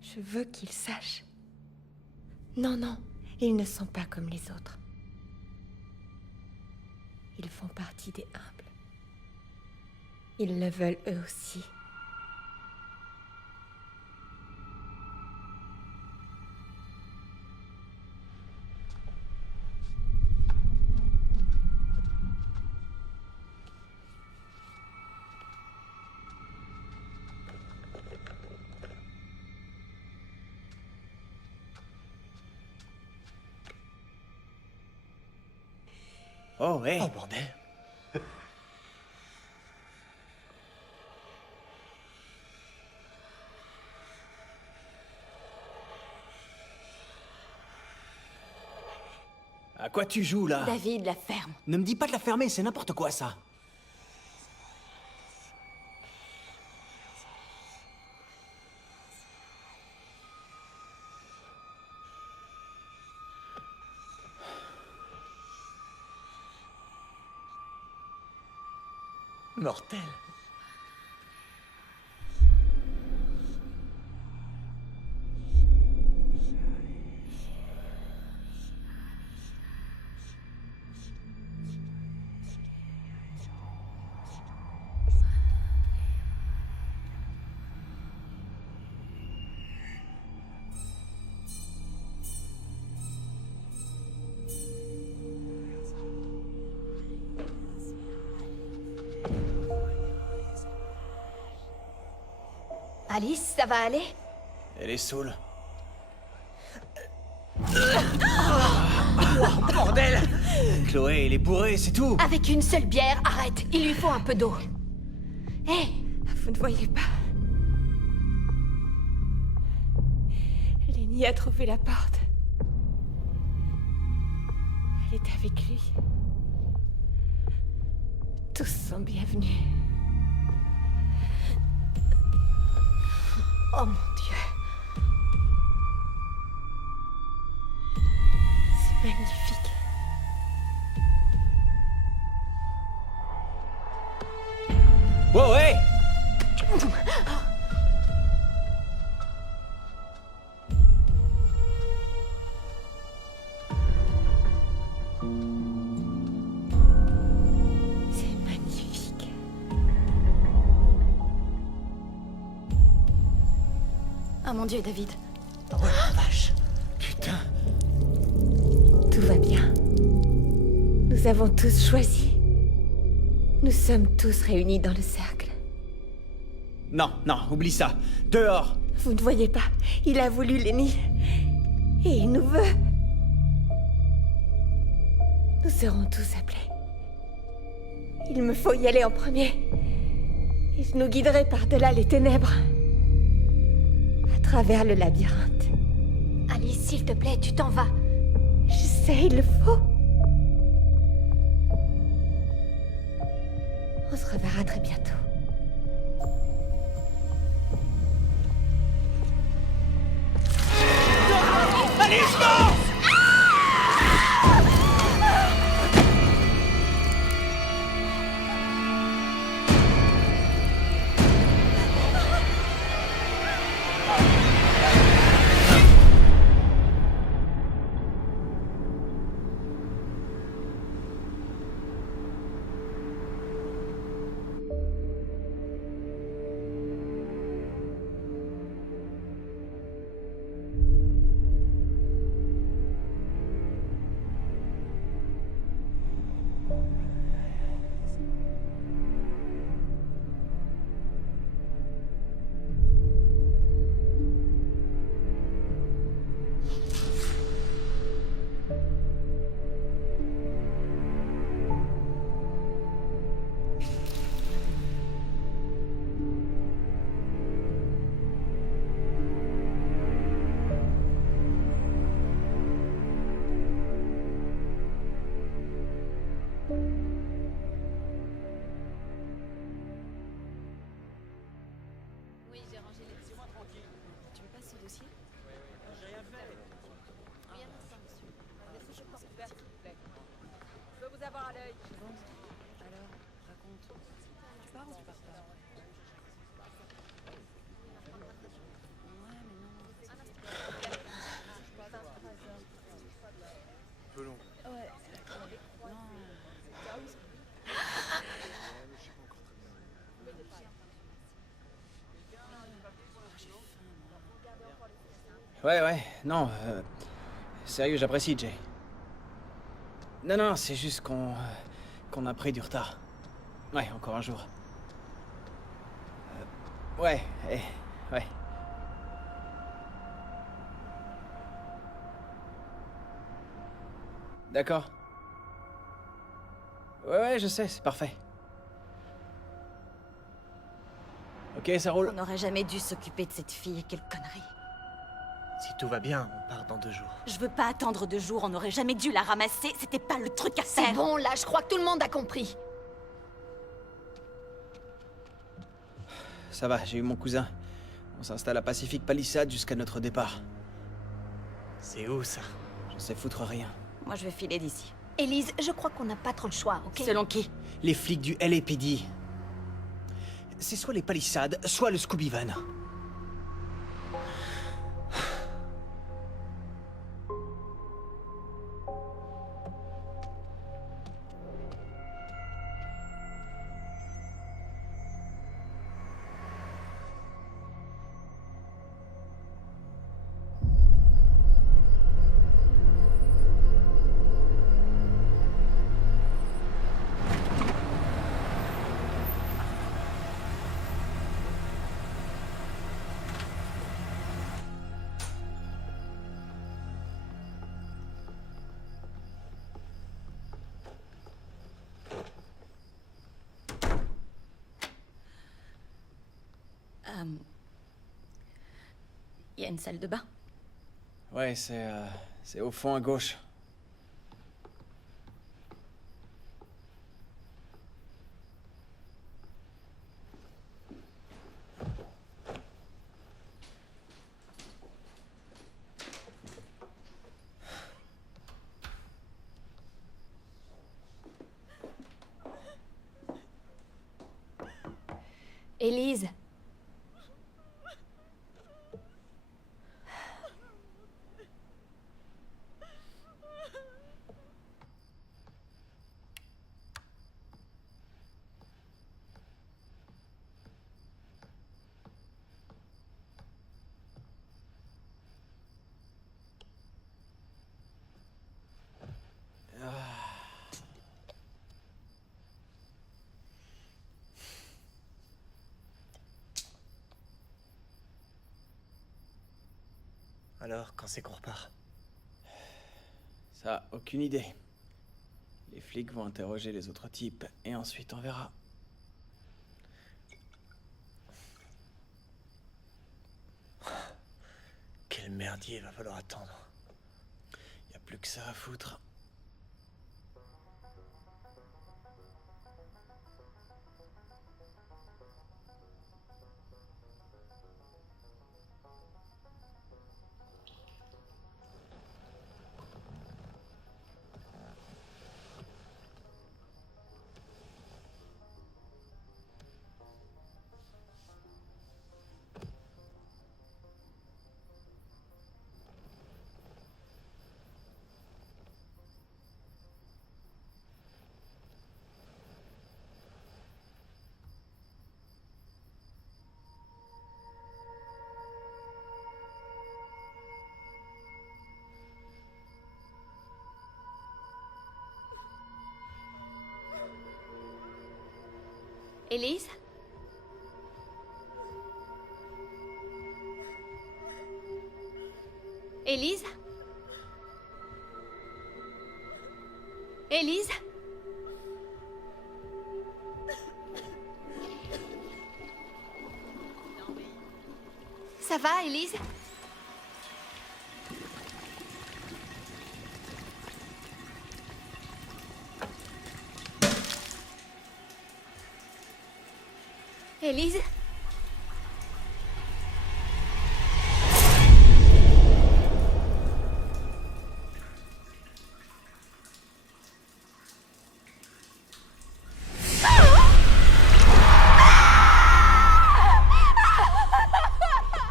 Je veux qu'ils sachent. Non, non, ils ne sont pas comme les autres. Ils font partie des humbles. Ils le veulent eux aussi. Oh, hé! Oh, bordel. À quoi tu joues, là? David, la ferme. Ne me dis pas de la fermer, c'est n'importe quoi, ça. Mortel. Alice, ça va aller? Elle est saoule. Bordel! Chloé, elle est bourrée, c'est tout. Avec une seule bière, arrête. Il lui faut un peu d'eau. Hé! Vous ne voyez pas. Lenny a trouvé la porte. Elle est avec lui. Tous sont bienvenus. Oh mon Dieu. C'est magnifique. Wow, hey! C'est magnifique. Oh mon Dieu, David. Oh la vache. Putain. Tout va bien. Nous avons tous choisi. Nous sommes tous réunis dans le cercle. Non, non, oublie ça. Dehors! Vous ne voyez pas, il a voulu Lenny. Et il nous veut. Nous serons tous appelés. Il me faut y aller en premier. Et je nous guiderai par-delà les ténèbres. À travers le labyrinthe. Alice, s'il te plaît, tu t'en vas. Je sais, il le faut. On se reverra très bientôt. Ouais, non, sérieux, j'apprécie, Jay. Non, c'est juste qu'on a pris du retard. Ouais, encore un jour. Ouais. D'accord. Ouais, je sais, c'est parfait. Ok, ça roule. On n'aurait jamais dû s'occuper de cette fille, quelle connerie. Si tout va bien, on part dans 2 jours. Je veux pas attendre 2 jours, on aurait jamais dû la ramasser, c'était pas le truc à C'est faire. bon, là, je crois que tout le monde a compris. Ça va, j'ai eu mon cousin. On s'installe à Pacific Palisades jusqu'à notre départ. C'est où ça? Je sais foutre rien. Moi, je vais filer d'ici. Élise, je crois qu'on n'a pas trop le choix, ok? Selon qui? Les flics du LAPD. C'est soit les Palisades, soit le Scooby Van. Il y a une salle de bain. Ouais, c'est au fond à gauche. Élise. Alors, quand c'est qu'on repart? Ça, aucune idée. Les flics vont interroger les autres types, et ensuite on verra. Quel merdier va falloir attendre. Y a plus que ça à foutre. Élise? Élise? Élise? Ça va, Élise? Élise?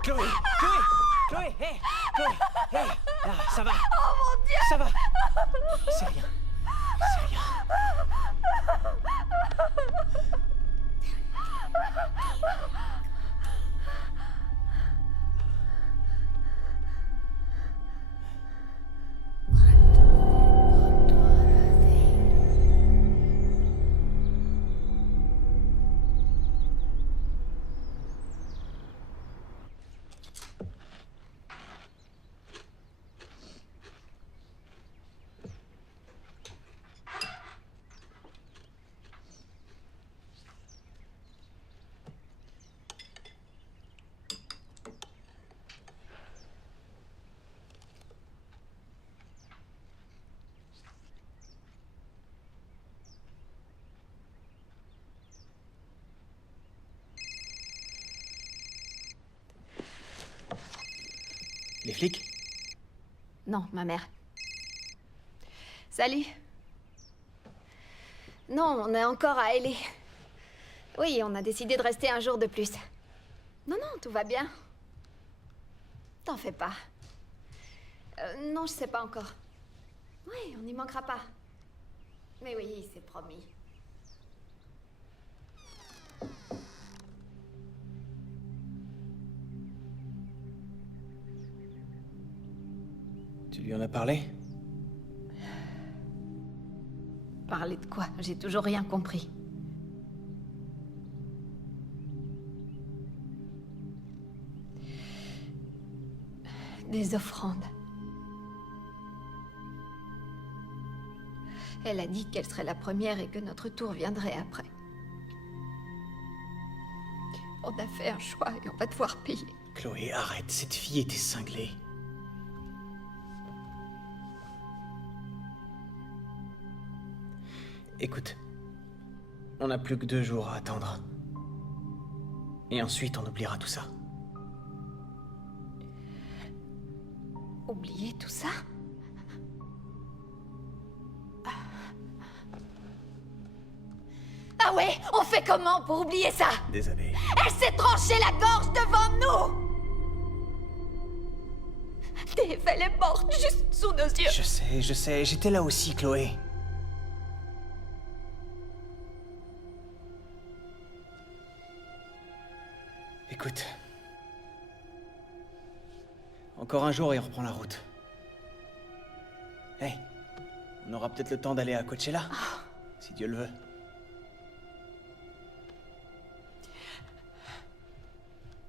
Chloé! Chloé! Chloé! Hé! Chloé! Hé! Là, ça va! Oh mon Dieu! Ça va! C'est rien. C'est rien. Les flics? Non, ma mère. Salut. Non, on est encore à L.A. Oui, on a décidé de rester un jour de plus. Non, non, tout va bien. T'en fais pas. Non, je sais pas encore. Oui, on n'y manquera pas. Mais oui, c'est promis. Tu lui en as parlé? Parler de quoi? J'ai toujours rien compris. Des offrandes. Elle a dit qu'elle serait la première et que notre tour viendrait après. On a fait un choix et on va devoir payer. Chloé, arrête, cette fille était cinglée. Écoute, on n'a plus que 2 jours à attendre. Et ensuite, on oubliera tout ça. Oublier tout ça? Ah ouais, on fait comment pour oublier ça? Désolé. Elle s'est tranchée la gorge devant nous! Dave, elle est morte juste sous nos yeux. Je sais, j'étais là aussi, Chloé. Écoute. Encore un jour et on reprend la route. Hey, on aura peut-être le temps d'aller à Coachella, si Dieu le veut.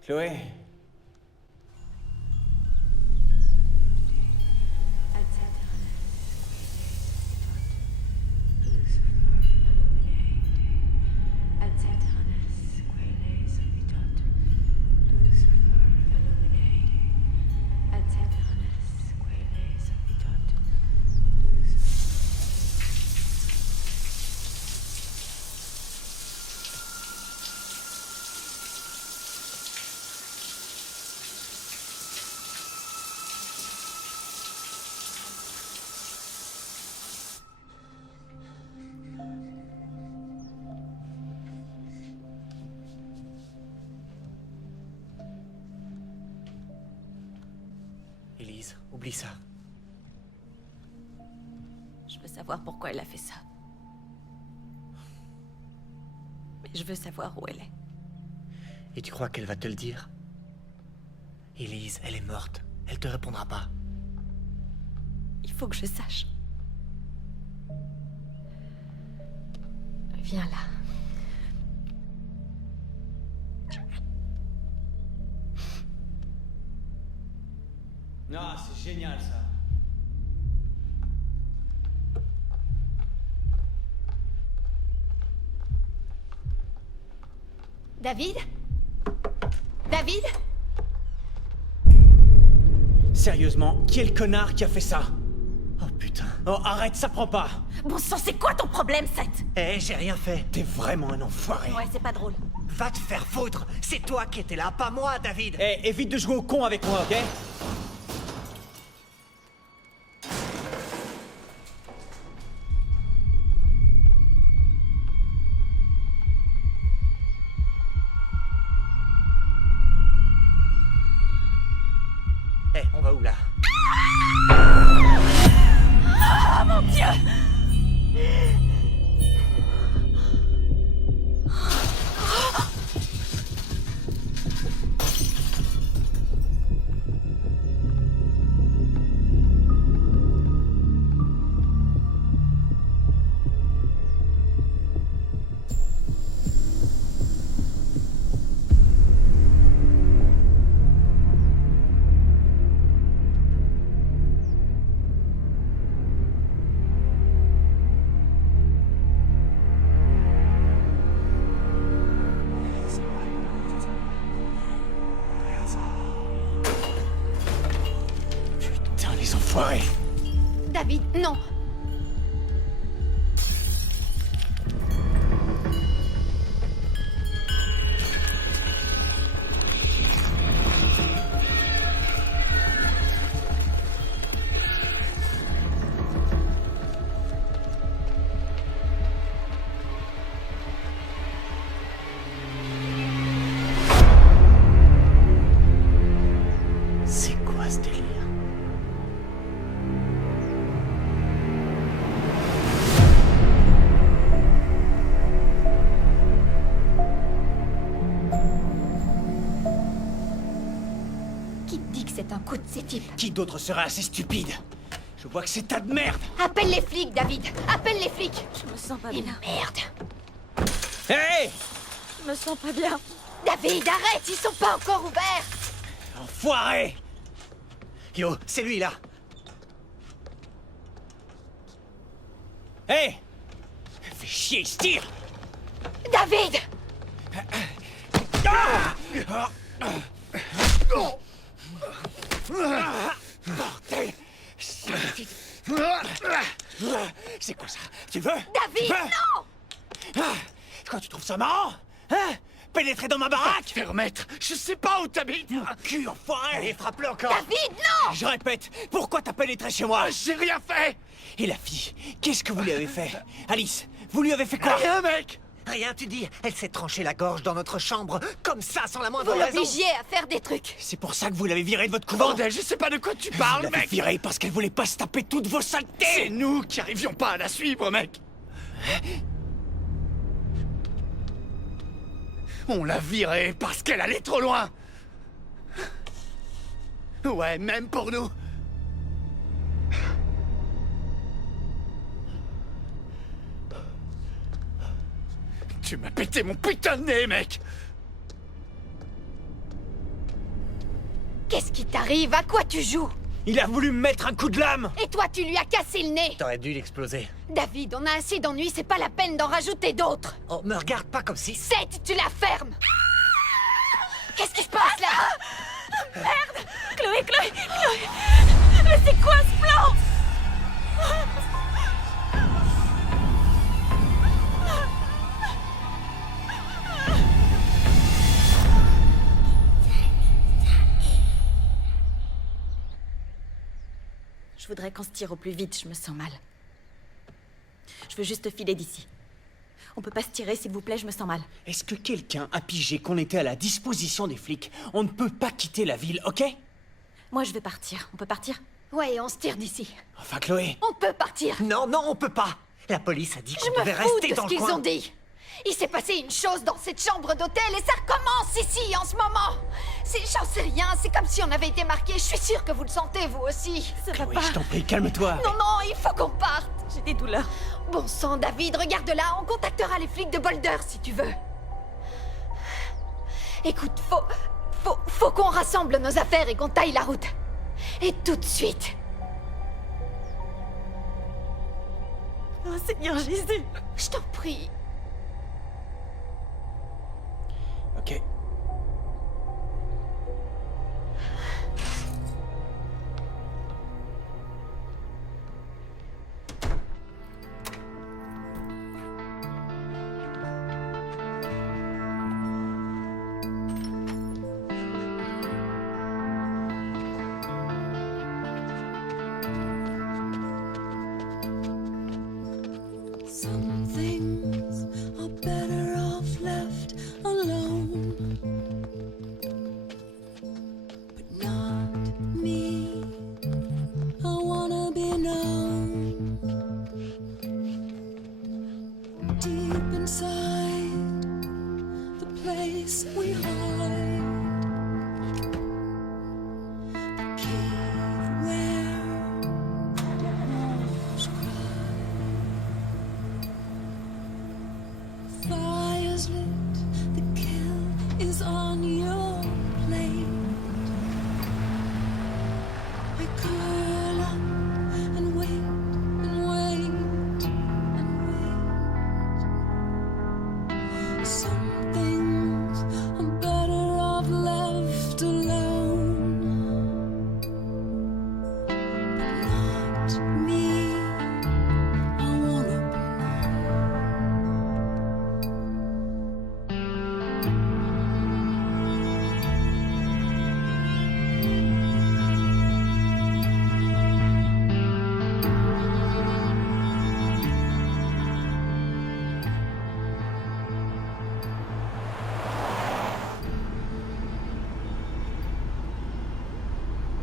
Chloé. Élise, oublie ça. Je veux savoir pourquoi elle a fait ça. Mais je veux savoir où elle est. Et tu crois qu'elle va te le dire? Élise, elle est morte. Elle te répondra pas. Il faut que je sache. Viens là. Non, c'est génial ça. David? David? Sérieusement, qui est le connard qui a fait ça? Oh putain. Oh, arrête, ça prend pas. Bon sang, c'est quoi ton problème, Seth? Eh, j'ai rien fait. T'es vraiment un enfoiré. Ouais, c'est pas drôle. Va te faire foutre. C'est toi qui étais là, pas moi, David. Eh, évite de jouer au con avec moi, ok? Eh, on va où là? Oh mon Dieu! Putain, les enfoirés. David, non! C'est quoi ce délire? Qui te dit que c'est un coup de ces types? Qui d'autre serait assez stupide? Je vois que c'est tas de merde. Appelle les flics, David! Appelle les flics! Je me sens pas Et bien. merde! Hey! Je me sens pas bien. David, arrête! Ils sont pas encore ouverts! Enfoiré! Yo, c'est lui là. Hey! Fais chier, il se tire! David! Bordel! C'est quoi ça? Tu veux? David, non! Quoi, tu trouves ça marrant? Hein? Pénétrer dans ma baraque? Faire remettre. Je sais pas où t'habites. Cul, enfoiré! Allez, frappe-le encore. David, non! Je répète, pourquoi t'as pénétré chez moi? J'ai rien fait. Et la fille, qu'est-ce que vous lui avez fait? Alice, vous lui avez fait quoi? Rien, mec. Rien, tu dis. Elle s'est tranché la gorge dans notre chambre, comme ça, sans la moindre Vous raison. l'obligez à faire des trucs. C'est pour ça que vous l'avez virée de votre couvent. Bordel, je sais pas de quoi tu parles, Vous l'avez mec. virée parce qu'elle voulait pas se taper toutes vos C'est saletés. nous qui arrivions pas à la suivre, mec. On l'a virée parce qu'elle allait trop loin. Ouais, même pour nous. Tu m'as pété mon putain de nez, mec. Qu'est-ce qui t'arrive? À quoi tu joues? Il a voulu me mettre un coup de lame. Et toi, tu lui as cassé le nez. T'aurais dû l'exploser. David, on a assez d'ennuis, c'est pas la peine d'en rajouter d'autres. Oh, me regarde pas comme si... Seth, tu la fermes. Qu'est-ce qui se passe là? Chloé, Chloé, Chloé. Mais c'est quoi ce plan? Je voudrais qu'on se tire au plus vite, je me sens mal. Je veux juste filer d'ici. On peut pas se tirer, s'il vous plaît, je me sens mal. Est-ce que quelqu'un a pigé qu'on était à la disposition des flics? On ne peut pas quitter la ville, ok? Moi, je vais partir. On peut partir? Ouais, on se tire d'ici. Enfin, Chloé. On peut partir. Non, non, on peut pas. La police a dit Je qu'on me devait fous rester de dans ce le qu'ils coin. ont dit. Il s'est passé une chose dans cette chambre d'hôtel et ça recommence ici en ce moment. J'en sais rien, c'est comme si on avait été marqué. Je suis sûre que vous le sentez vous aussi. Ça va Chloé, pas. je t'en prie, calme-toi. Non, non, il faut qu'on parte. J'ai des douleurs. Bon sang, David, regarde là, on contactera les flics de Boulder si tu veux. Écoute, faut qu'on rassemble nos affaires et qu'on taille la route. Et tout de suite. Oh Seigneur Jésus. Je t'en prie. Ok. Some things are better off left alone. But not me. I wanna be known. Deep inside the place we hide. The cave where the wolves cry. Fire's lit, the kill is on your plate. I curl up and wait and wait and wait. Some things are better off left alone. But not me. I wanna be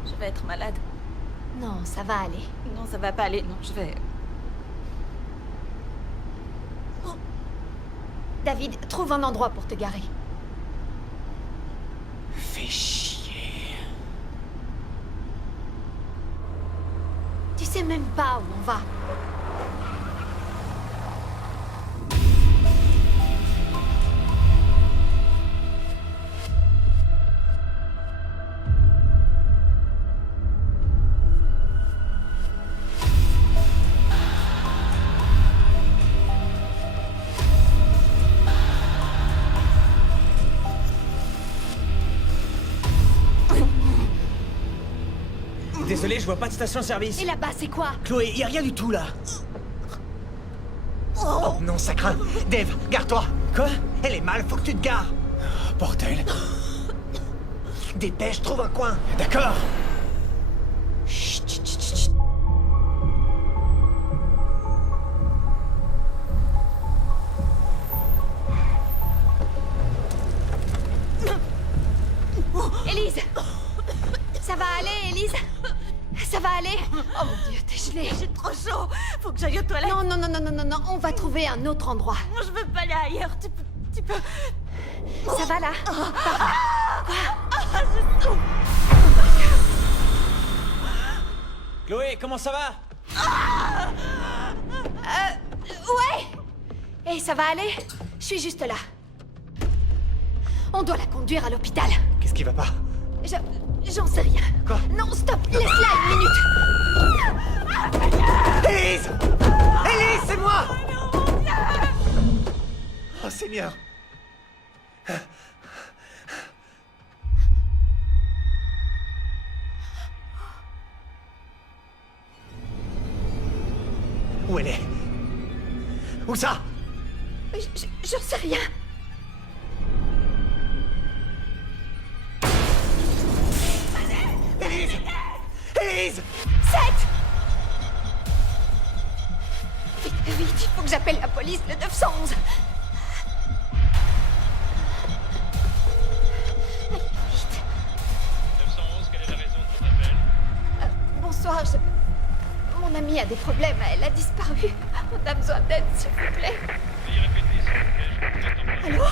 Je vais être malade. Non, ça va aller. Non, ça va pas aller. Non, je vais... David, trouve un endroit pour te garer. Fais chier. Tu sais même pas où on va. Désolé, je vois pas de station-service. Et là-bas, c'est quoi? Chloé, y a rien du tout là. Oh non, ça craint. Dave, gare-toi. Quoi? Elle est mal, faut que tu te gares. Bordel. Dépêche, trouve un coin. D'accord. Chut, chut, chut, chut. aller? Oh mon Dieu, t'es gelée. J'ai trop chaud. Faut que j'aille aux toilettes. Non, non, non, non, non, non, non, on va trouver un autre endroit. Je veux pas aller ailleurs. Tu peux... Ça va là? Je souffre. Chloé, comment ça va? Ouais! Et ça va aller? Je suis juste là. On doit la conduire à l'hôpital. Qu'est-ce qui va pas? J'en sais rien. Quoi? Non, stop! Laisse-la une minute! Élise! Élise, c'est moi! Oh Seigneur! Où elle est? Où ça? J'en sais rien. Élise! Élise! 7! Vite, vite, il faut que j'appelle la police, le 911. Allez, vite. 911, quelle est la raison de ton appel? Bonsoir, mon amie a des problèmes, elle a disparu. On a besoin d'aide, s'il vous plaît. Veuillez répéter, s'il vous plaît, je vous entends pas. Allô?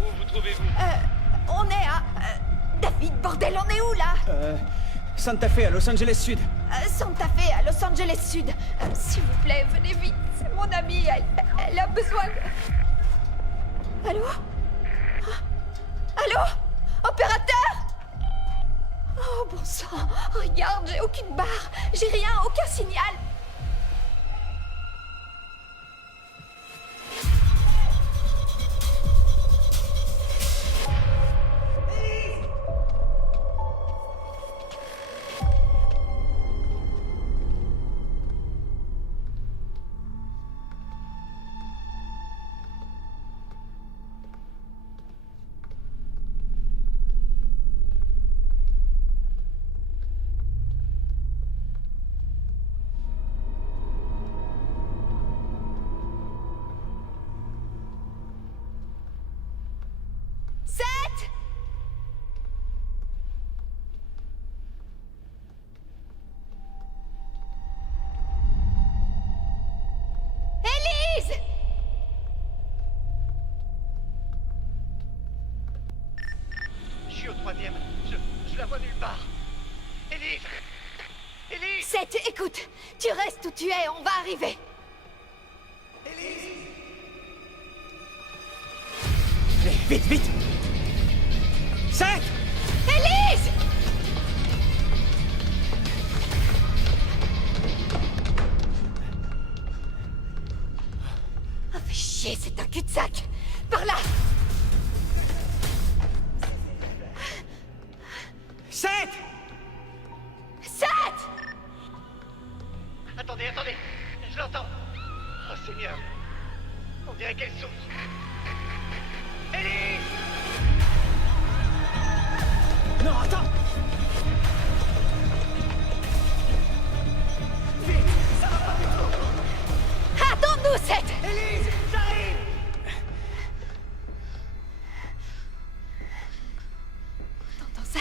Où vous trouvez-vous? On est à... David, bordel, on est où, là? Santa Fe, à Los Angeles Sud. Santa Fe, à Los Angeles Sud. S'il vous plaît, venez vite. C'est mon amie, elle a besoin de... Allô? Allô? Opérateur? Oh, bon sang. Regarde, j'ai aucune barre. J'ai rien, aucun signal. Je suis au 3e. Je la vois nulle part. Élise! Élise! 7, écoute. Tu restes où tu es, on va arriver. Élise! Allez, vite, vite! 7! Élise! Ah, fais chier, c'est un cul-de-sac. Par là! 7! 7! Attendez, attendez! Je l'entends! Oh Seigneur! On dirait qu'elle souffre! Élise! Non, attends! Vite! Ça va pas du tout! Attends-nous, 7! Élise! J'arrive! T'entends ça?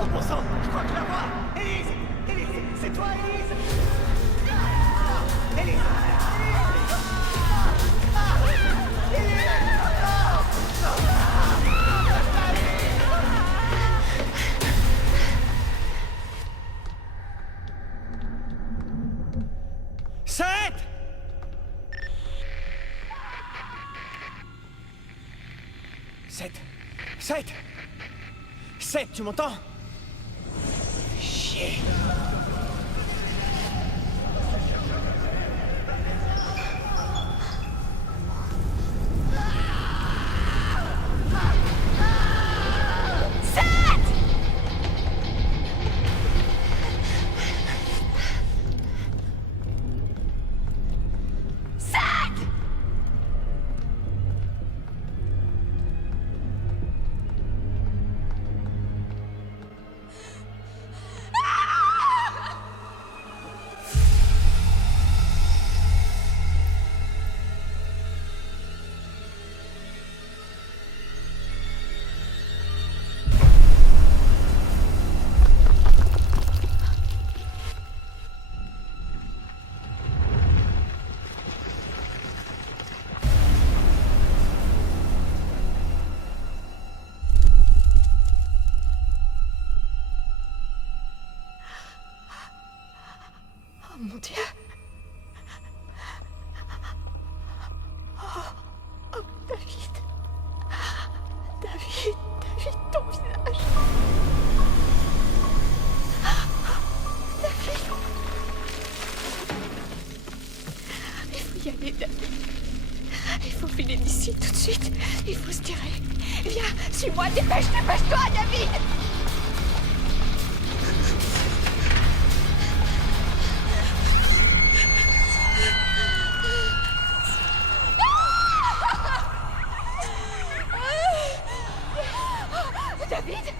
Oh bon sang! Je crois que je la vois! Élise! Élise! C'est toi, Élise! Élise! Sept! 7, tu m'entends? Chier. mon Dieu. Oh, David. David, ton visage. David. Il faut y aller, David. Il faut filer d'ici tout de suite. Il faut se tirer. Viens, suis-moi, dépêche-toi, David. David!